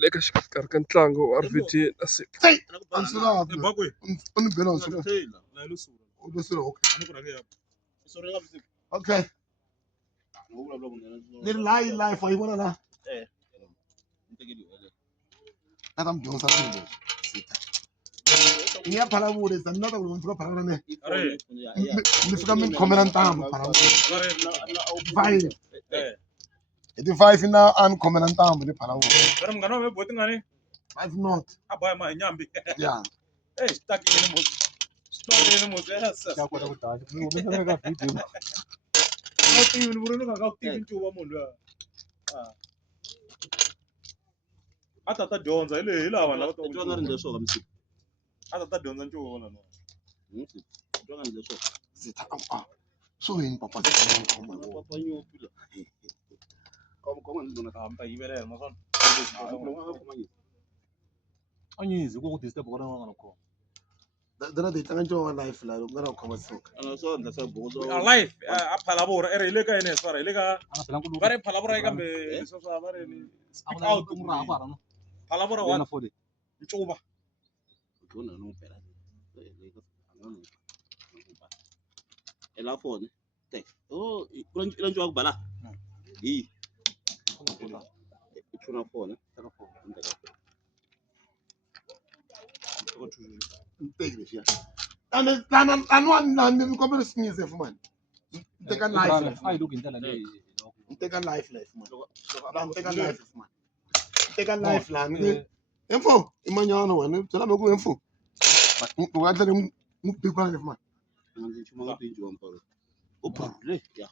le ka xikarhi ka ntlangu wa RVT na Sip. Okay. Little life for you wanna know. I'm doing something. Niya Palavur is another one for Palavur. Mifika min comment time Palavur. Five. It is 5 now and comment time with the Palavur. 5 not. Yeah. Atata dyondza ile lava lava to dyondza ri leswo ka msiku atata dyondza ncuva na dyondza ri leswo Zita so in papa papa nyupi la koma ndona ka mpa yivelela naswona anyizi ku disturb kona ngana ko dana de tanga njo life la ngara khoma soka so ndla sa bozo life a phalabora ere ile ka ene swara ile ka ba re phalabora ka mbe so so ba re ni speak out mra ba no phalabora wa ncuva ukona no phela ela phone tek oh ila ncuva kubhala hi ichuna phone taka phone Take and come sneeze for man. Take a life. I look in the Take a life man. Take a life man. Take a life land. Info. Imanyano one. Tell me go info. What tell him people life man. Opa. Yeah.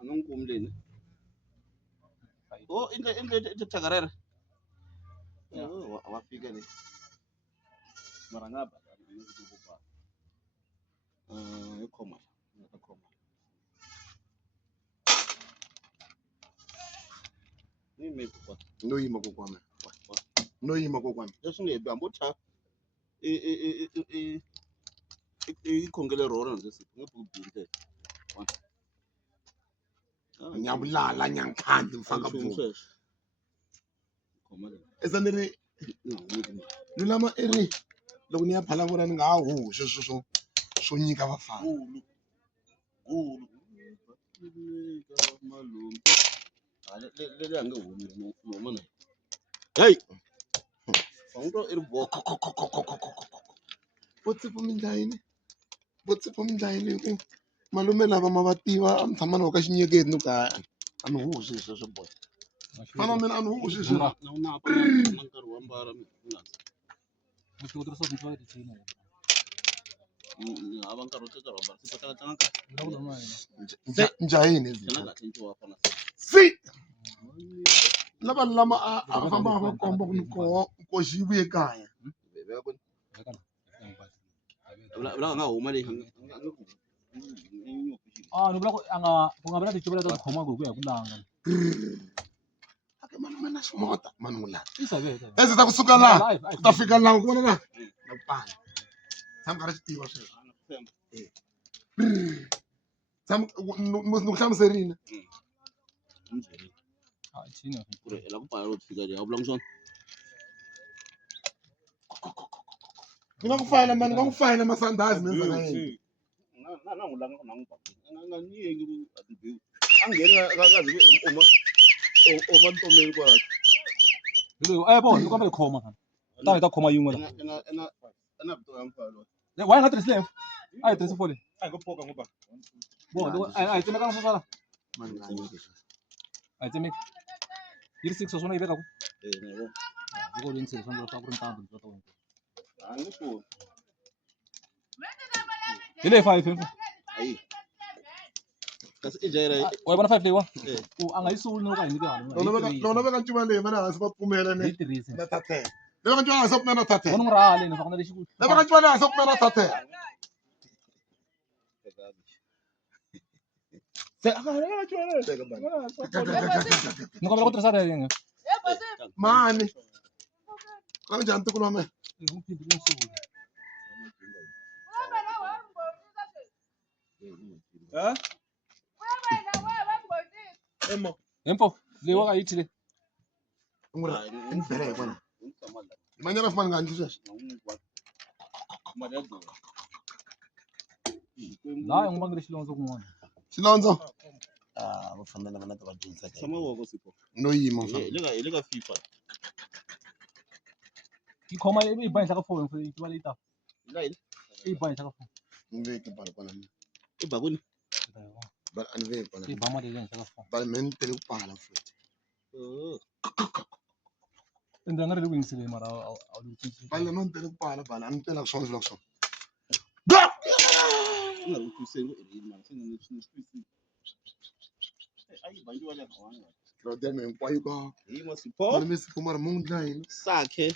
Anong kumlin. Oh, inte tagarera. Oh, wafika ni. Marangaba. Koma. Ni me kwa. No yima go kwame. No yima go kwame. Yesu ngebi ambotha ikhongele rona nje ngibhubhinte. Nyabulala nyankhandi mfaka bvu. Esanere lulama eri loko ni ya phalavura ni nga hu swo nyika vafana. Gulu. Malungu. Le ange humi no. Hey. Fangto eri boko. Botse po mindlayini ku malume lava ma va tiva a mi tshama na ka xinyeketi no ka a ni huxi sweswo boy fana mina a ni huxi sweswo Na nkarhi wa mbala mina. Ava nkarhi wo teka rhomba swi kotaka tlanga njhayini tshena kahle ncuva fana. si lava lama a famba va komba ku ni ko xi vuye kaya Vula nga huma leyi ni vula ku ku nga vi na ticuva leti khomaka hi ku ya hi ku langa malume na ximota manu la isaveke ezi ta kusuka laha ku ta fika laha ku vona laha na kupala tshama karhi swi tiva sweswo tshama ni ku hlamuserile ku ri la ku pala ro fika leyi a vula swona ni nga ku fayela mani ni nga ku fayela masandhazi menzaka yini na n'wi langa na n'wi nga ni yengi ku a ti biwi a ngheni ka kazi uma ntomeni kwala bo ni kombela khoma ta hi ta khoma yin'we la ena vito ya mpfalo wa yi nga tirhisi leyo a yi tirhisi fole a hi ko poka ngoba bo a yi tsemeka na sala mani nga a yi tsemeki yi ri 6 swona yi veka ku na vo loko yi ntsiri swona swa ku ri ntambu ndzo ta wena a ni swo hi leyi 5 info ayi kasi i jaira wa vona 5 leyi wa a nga yi suli no ka hi nyike vanhu lona veka ncuva leyi va le hansi va pfumela yi tirhisi na tatela leveka ncuva hansi va pfumela na tatela vona n'wi raha leni fa ku na lexi ku leveka ncuva le hansi va pfumela na tatela ni kombela ku tirhisa leyo yenge mani a njhani tiko lwa mina Empo, lewa ka yithi le. ngura ngibhere kona manyana fumana ngani sasa La ngibangile xilondzo kun'wana. silonzo va fanele va na ta va dyondzisa no yima le ka FIFA Yi khoma yi ba henhla ka phone for yi va leyi ta. Yi ba henhla ka phone. nge ke bala kona e bakuni bala anve kona Yi ba ma le henhla ka phone. bala men tele ku pala futhi Ndzi nga ri wings le mara a lu tsi. bala men tele ku pala bala an tela ku swona swilo swona ina rutuseni man sini ai bantu wale hawanga lo deme hinkwayo ka yimo sipho mara mi sipho mara mungu ndla yini sakhe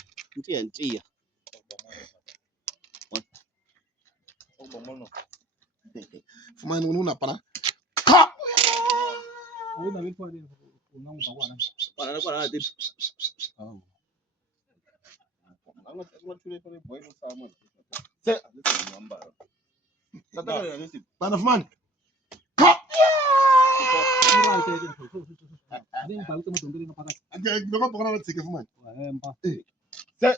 ntiya fumani una pala O na le kwa le una ngwa kwana. para ati Oh. anga tswile pale boy ko sama se tataka ni sipho bana fumani Ura ite ite. Ade ba uta mo dongele na paka. ake loko bokona va tsike fumani Empa. se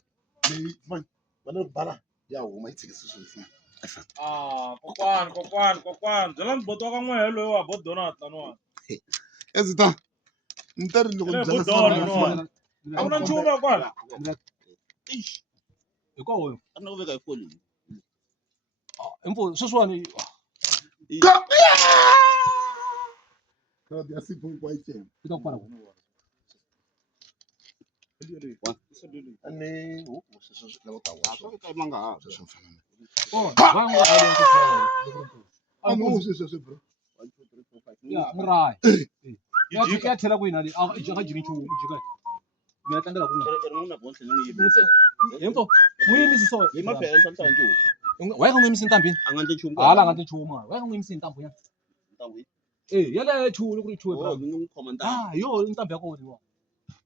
leyi fumani bana bala ya huma yi tsike swiswi fumani kokwana byela mboto wa ka n'wehe loyi wa bodona a tlaniwa ezita ntari loko Le byela budolo swiswi no. fumani a ku na nchumu ya kwala Iko wo. ana ku veka ifoni Empo sweswani kana dia sipho hinkwayo tsena ita ku para. ane sweswi lavo ta wa asho ka manga ha sweswi mfanana Oh, va ngwa a le sweswani. anu sweswi bro 1 2 3 4 5 Ya, ngirai. Ya thela ku ina le. A jika jiki chu jika. Mina tlangela ku. ermuna bonse ni Empo, muyini siso. yima phela ntamthanju Wa ka ngwimisa intambi. angante chumbu Hala ngati chuma. Wa ka ngwimisa intambi ya. ntambu Yale chu lu ku chu oh bra. nungu komanda Yo intambi yakho ni wa.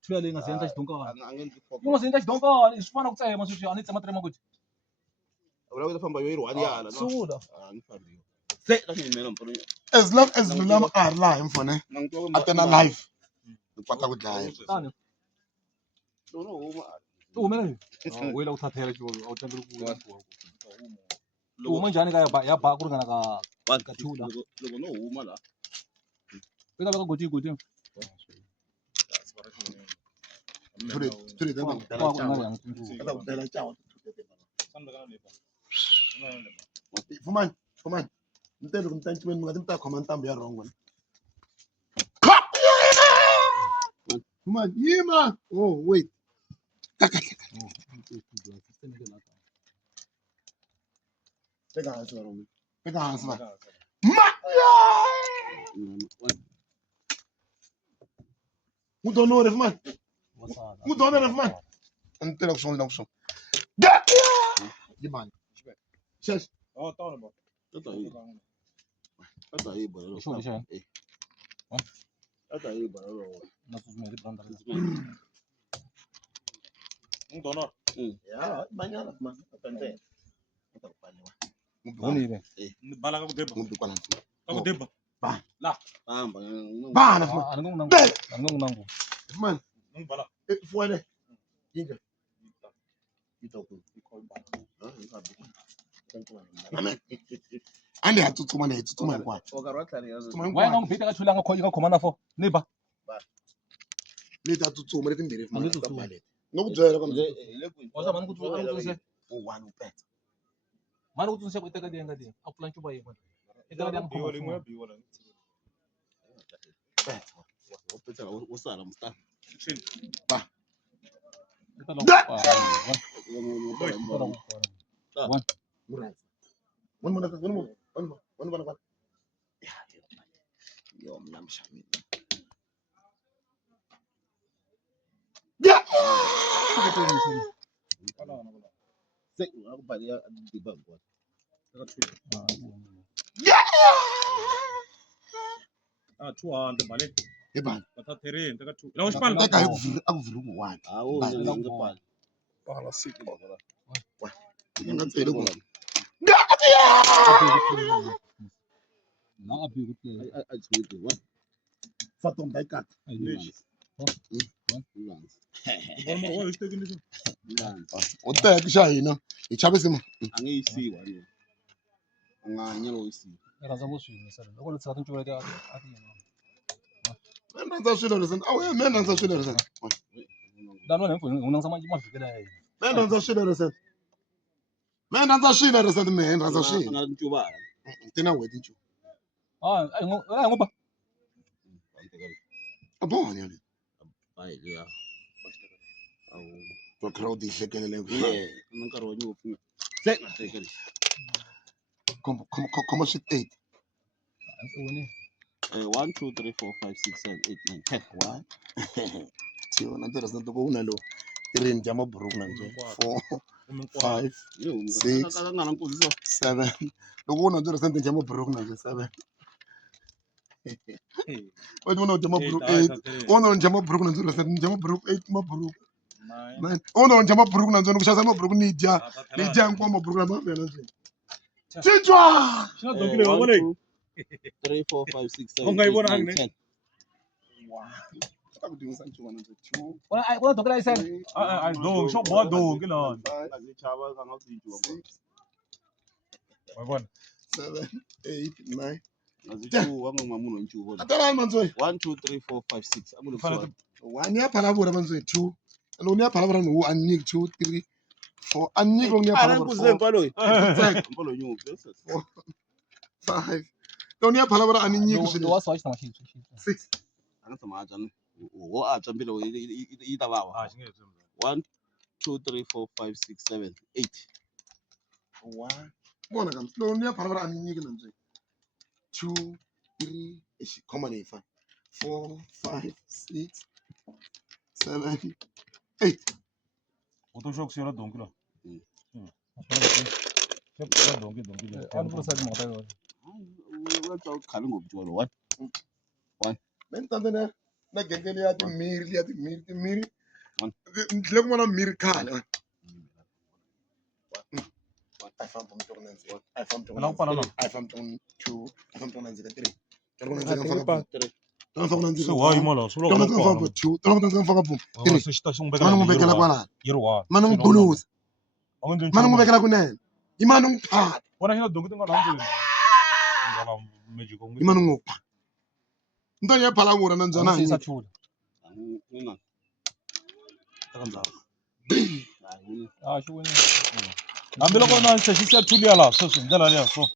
Thula le ngasenza xidonka. angente Yin'we swi endla xidonka swi fana ku tsema sweswi a ni tsema trema kuti. wala ku famba yo yi rwani yala no Suda. ni fambi se la ni mena mpolo as long as lulama a ri laha hi mfone a tena life ni kota ku dlaya Tani. no no huma Tu humele. Wela u thathela jo a u tlangela ku. Tu huma njhani ka ya ba ku ringana ka thula. loko no huma la Veka veka goti goti. turi tena ku dlaya Kwa ku cawa nga yang tundu. tena ku dlaya cawa Sambe fumani fumani ntele loko mi ta ncimeni mi nga ti mi ta khoma ntambu ya wrong wena fumani yima oh wait teka hansi varona teka hansi va mudonore fumani mudonore fumani a ni tela ku swona la ku swona yimani xexo oh tawna bo ata yi bolo Xo lexi. ata yi bolo Na tsutsumeli branda. ngidona ya manyana fumani atante ata ku paliwa Boni be. ni bala ka ku deba ngumbi kwala ntsima ka ku deba hamba bana fumani Ani ngong nangu. Ani ngong nangu. fumani ni bala fuane yinga itoku ande ya tsutsuma ne tsutsuma hinkwayo okarwa tlhari ya tsutsuma Wa hinkwayo nga mbita ka thula nga khoma khoma na fo. Ni ba. leti ta tsutsuma leti mbirhi Ani fumani tsutsuma. no ku byela ka Wasa mani ku tsuse. one upeta Mani ku tsuse ku teka denga de. A pula nchuba yin'we. Ita ka biwa denga. lin'we biwa la upeta usala musta Ita lo. right one more yo mnamsha se akubhalia dibangwa ah 200 bale ebani bathathere ntaka 2 la uxipala teka akuvhiri ku one awu ngepala Pala siko. yi nga tseli ku Na abi ku. a tswiti wa Fatom Baikat. Ota kisha yino. Ichabisimo. Angiyisiwa ni. Anganyelo isiwa. Rhandza ku swilo sir loko ni tshika tincuva leti a ti Man rhandza swilo leswi. Awu man rhandza swilo leswi. lani va ni langutisa mavhikela ya yena Man rhandza swilo leswi. Man rhandza swilo leswi man rhandza swilo. Nga ncuva. Tina wedi nchu. ayi ngoba Abona yale. Hayi liya. Ko crowd ihlekelele. Nkarhi wa nyopfu. Seka tekeli. Como shit 8. wini 1 2 3 4 5 6 7 8 9 10. Why? Tiyo na tirhisa nto una lo. 3 bya mabhuruku na nje. 4 5 6 Nga na nkuziso. 7. Loko una tirhisa nto bya mabhuruku na nje 7. Wait una bya mabhuruku 8. Una bya mabhuruku na nje tirhisa bya mabhuruku 8 mabhuruku. 9. Una bya mabhuruku na nje ku xava mabhuruku ni dya. Ni dya nkwama mabhuruku na mafia na nje. Cinjwa! xi na dokile wa vona 3 4 5 6 7 Ungayibona 8 ngine? 9 10. Ta ku tivisa ncuva na nje 2 kuna dokela isana ayi dong xo boha dongi lani Chava kanga kuyiwa. 6 wa vona 7 8 9. Ngazichuwa ngamunhu nchuva. Atalani manzoyi. 1 2 3 4 5 6. Amule Fanele kusuka. One ya phalavura manzoyi 2. Lo ni ya phalavura no anyik 2 3 4. Anyik lo ni ya phalavura. Mpalo. Exact. Mpalo nyupfu. 5. Lo ni ya phalavura anyik lo swilo. wasi wa xitama xi 6. Angasa maja. Wo atswa mpilo yi ta vava. xi nge he 1 2 3 4 5 6 7 8. Bona kam. Lo ni ya phalavura anyik manzoyi 2 3 ishi khoma ni 5 4 5 6 7 8. u to xo ku xela dongi la xo dongi a ni vurisa timhaka ta yona Wa twa khale ngopfu twa 1. Men tantene na gengeni ya timiri timiri. One. Ndle ku vona miri khale. I found from Tonanzi. I found from 2. I found from 2. I found from 3. se wa yima la swi vula Tonanzi ka found 2. Tonanzi ka found 3. se xi ta xi n'wi Manu n'wi vekela kwala. Manu n'wi bulusa. Manu n'wi vekela kunene. I manu n'wi phata. vona xi na dongi ti nga landzeni ngala magic I manu n'wi pha. Ntoni ya phalavura na njana. siyisa thula Nina. Takamzaka. xi wini hambiloko na se xi siya thuli ya laha sweswi hi ndlela leya so